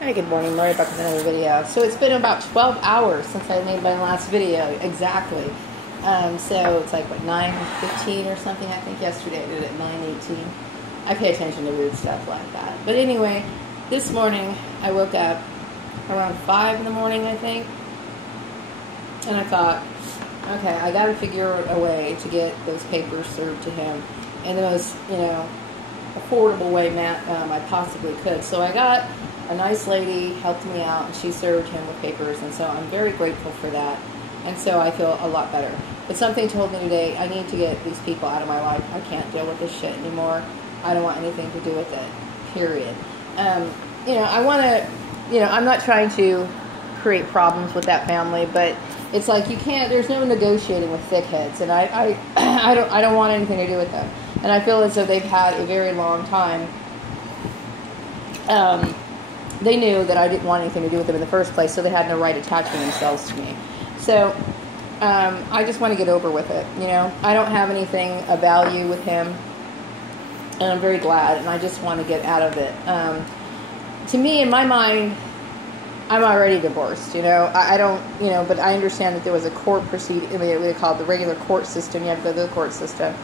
Hi, good morning. Lori back with another video. So it's been about 12 hours since I made my last video, exactly. So it's like, what, 9:15 or something, I think yesterday I did it at 9:18. I pay attention to weird stuff like that. But anyway, this morning I woke up around 5 in the morning, I think. And I thought, okay, I got to figure a way to get those papers served to him in the most, affordable way I possibly could. So I got a nice lady, helped me out, and she served him with papers, and so I'm very grateful for that. And so I feel a lot better. But something told me today, I need to get these people out of my life. I can't deal with this shit anymore. I don't want anything to do with it, period. I want to, I'm not trying to create problems with that family, but it's like you can't, there's no negotiating with thickheads, and I don't want anything to do with them. And I feel as though they've had a very long time. They knew that I didn't want anything to do with them in the first place, so they had no right attaching themselves to me. So I just want to get over with it. I don't have anything of value with him, and I'm very glad, and I just want to get out of it. To me, in my mind, I'm already divorced, I don't, but I understand that there was a court proceeding, they call it the regular court system. You have to go to the court system.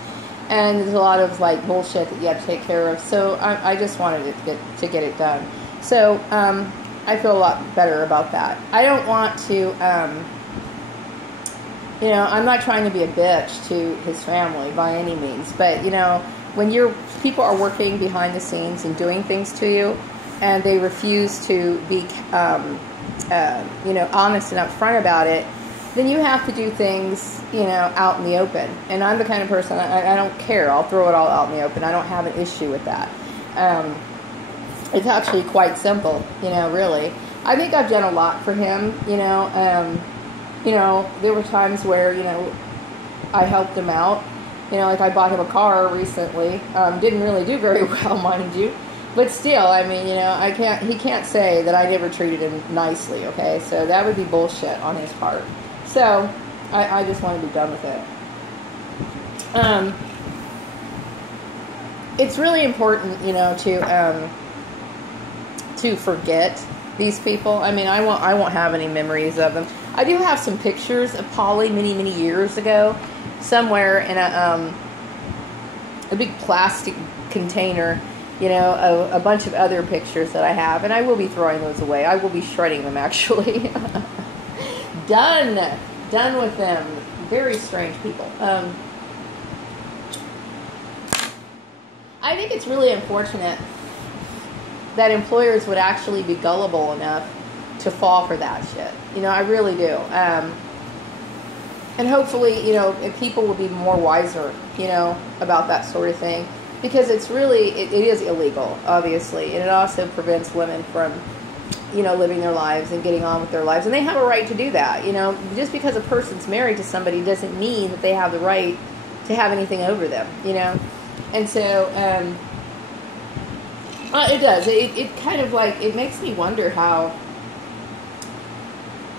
And there's a lot of, bullshit that you have to take care of. So I just wanted to get it done. So I feel a lot better about that. I don't want to, I'm not trying to be a bitch to his family by any means. But, when people are working behind the scenes and doing things to you, and they refuse to be, honest and upfront about it, then you have to do things, out in the open. And I'm the kind of person, I don't care. I'll throw it all out in the open. I don't have an issue with that. It's actually quite simple, really. I think I've done a lot for him, there were times where, I helped him out. Like I bought him a car recently. Didn't really do very well, mind you. But still, he can't say that I never treated him nicely, okay? So that would be bullshit on his part. So I just want to be done with it. It's really important, to forget these people. I won't have any memories of them. I do have some pictures of Polly many years ago, somewhere in a big plastic container. Of a bunch of other pictures that I have, and I will be throwing those away. I will be shredding them, actually. Done with them. Very strange people. I think it's really unfortunate that employers would actually be gullible enough to fall for that shit. I really do. And hopefully, people will be more wiser, about that sort of thing. Because it's really, it is illegal, obviously. And it also prevents women from, living their lives and getting on with their lives. And they have a right to do that. Just because a person's married to somebody doesn't mean that they have the right to have anything over them, And so, it does. It kind of it makes me wonder how,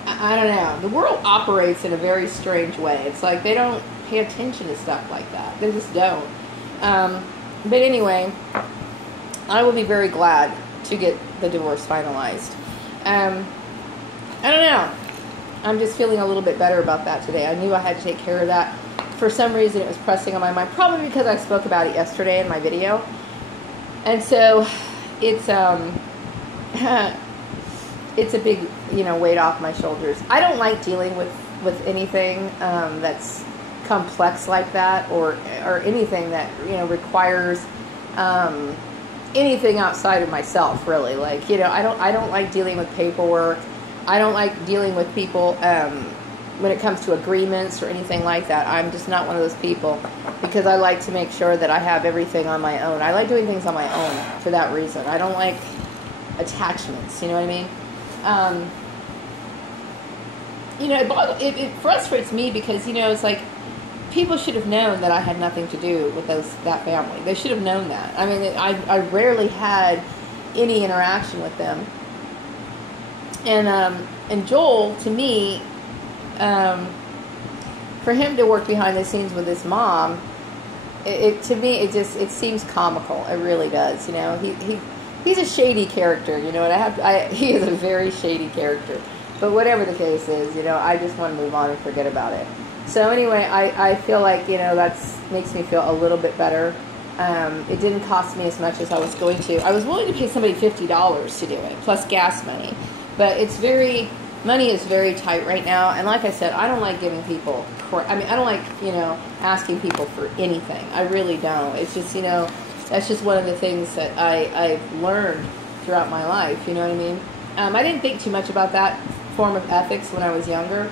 I don't know, the world operates in a very strange way. It's like they don't pay attention to stuff like that. They just don't. But anyway, I will be very glad to get the divorce finalized. I don't know. I'm just feeling a little bit better about that today. I knew I had to take care of that. For some reason, it was pressing on my mind. Probably because I spoke about it yesterday in my video. And so, it's it's a big, weight off my shoulders. I don't like dealing with anything that's complex like that, or anything that requires anything outside of myself, really. I don't like dealing with paperwork. I don't like dealing with people when it comes to agreements or anything like that. I'm just not one of those people, because I like to make sure that I have everything on my own. I like doing things on my own for that reason. I don't like attachments, you know what I mean? It frustrates me because, it's like, people should have known that I had nothing to do with that family. They should have known that. I rarely had any interaction with them. And Joel, to me, for him to work behind the scenes with his mom, to me, it seems comical. It really does. He he's a shady character, you know, and he is a very shady character. But whatever the case is, you know, I just want to move on and forget about it. So anyway, I feel like, you know, that's makes me feel a little bit better. It didn't cost me as much as I was going to. I was willing to pay somebody $50 to do it, plus gas money. But money is very tight right now. And like I said, I don't like giving people, I don't like, you know, asking people for anything. I really don't. It's just, you know, that's just one of the things that I've learned throughout my life, you know what I mean? I didn't think too much about that form of ethics when I was younger.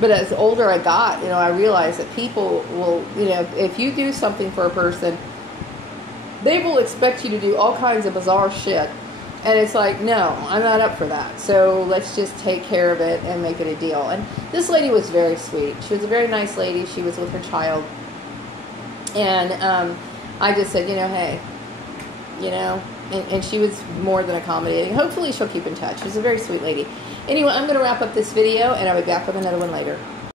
But as older I got, you know, I realized that people will, you know, if you do something for a person, they will expect you to do all kinds of bizarre shit. And it's like, no, I'm not up for that. So let's just take care of it and make it a deal. And this lady was very sweet. She was a very nice lady. She was with her child. And I just said, you know, hey, you know, and she was more than accommodating. Hopefully she'll keep in touch. She's a very sweet lady. Anyway, I'm going to wrap up this video, and I'll be back with another one later.